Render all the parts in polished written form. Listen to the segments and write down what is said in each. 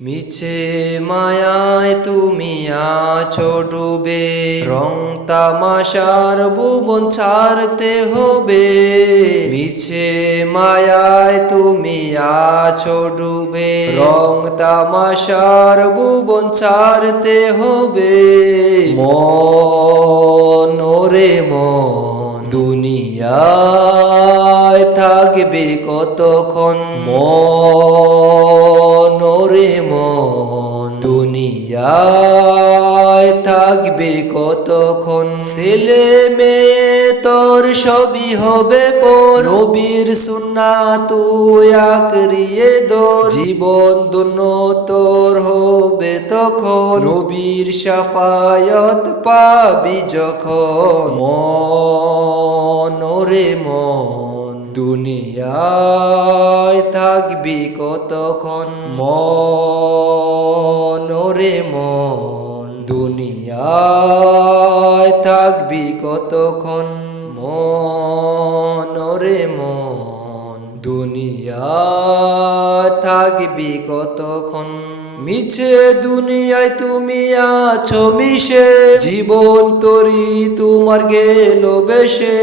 মিছে মায়ায় তুমি আছো ডুবে, রং তামাশার ভুবন ছাড়তে হবে। মিছে মায়ায় তুমি আছো ডুবে, রং তামাশার ভুবন ছাড়তে হবে। মন ওরে মন, দুনিয়ায় থাকবে কতক্ষণ। মন ওরে মন, দুনিয়ায় থাকবে কতক্ষণ। ছেলে মেয়ে তোর সবই হবে পর, নবীর সুন্নাত তুই আঁকড়িয়ে ধর। জীবন ধন্য তোর হবে তখন, নবীর শাফায়াত পাবি যখন। মন ওরে মন, দুনিয়ায় থাকবি কতক্ষণ। মন ওরে মন, দুনিয়ায় থাকবি কতক্ষণ। মন ওরে মন, দুনিয়ায় থাকবি কতক্ষণ। মিছে দুনিয়ায় তুমি আছো মিশে, জীবন তরি তোমার গেল বেশে।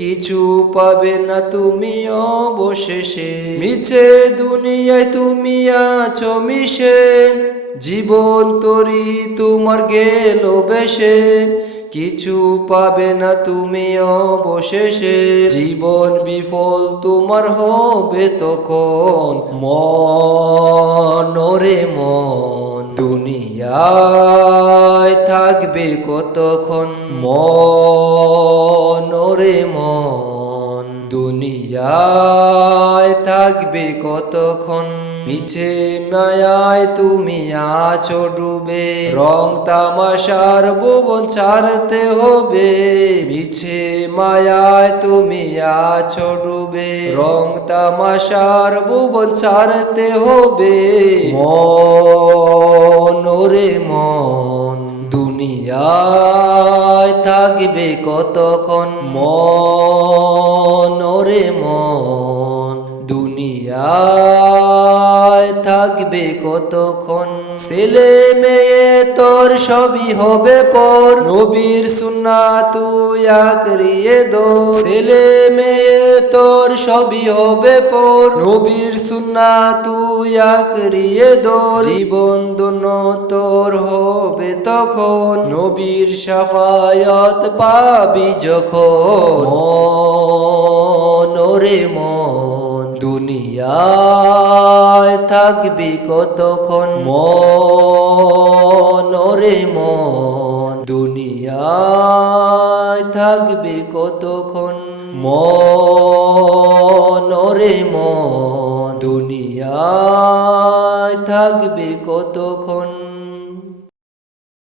কিছু পাবে না তুমি অবশেষে। মিছে দুনিয়ায় তুমি আছো মিশে, জীবন তরি তোমার গেল বেশে। কিছু পাবে না তুমি অবশেষে, জীবন বিফল তোমার হবে তখন। মন ওরে মন, দুনিয়ায় থাকবে কতক্ষণ। মন ওরে মন, দুনিয়ায় থাকবে কতক্ষণ। মিছে মায়ায় তুমি আছো ডুবে, রং তামাশার ভুবন ছাড়তে হবে। মিছে মায়ায় তুমি আছো ডুবে, রং তামাশার ভুবন ছাড়তে হবে। মন ওরে মন, দুনিয়ায় থাকবে কতক্ষণ। মন ওরে মন, দুনিয়ায় থাকবে কতক্ষণ। ছেলে মেয়ে তোর সবই হবে পর, নবীর সুন্নাত তুই আঁকড়িয়ে ধর। ছেলে মেয়ে তোর সবই হবে পর, নবীর সুন্নাত তুই আঁকড়িয়ে ধর। জীবন ধন্য তোর হবে তখন, নবীর শাফায়াত পাবি যখন। মন ওরে মন, দুনিয়ায় থাকবি কতক্ষণ। মন ওরে মন, দুনিয়ায় থাকবি কতক্ষণ। মন ওরে মন, দুনিয়ায় থাকবি কতক্ষণ।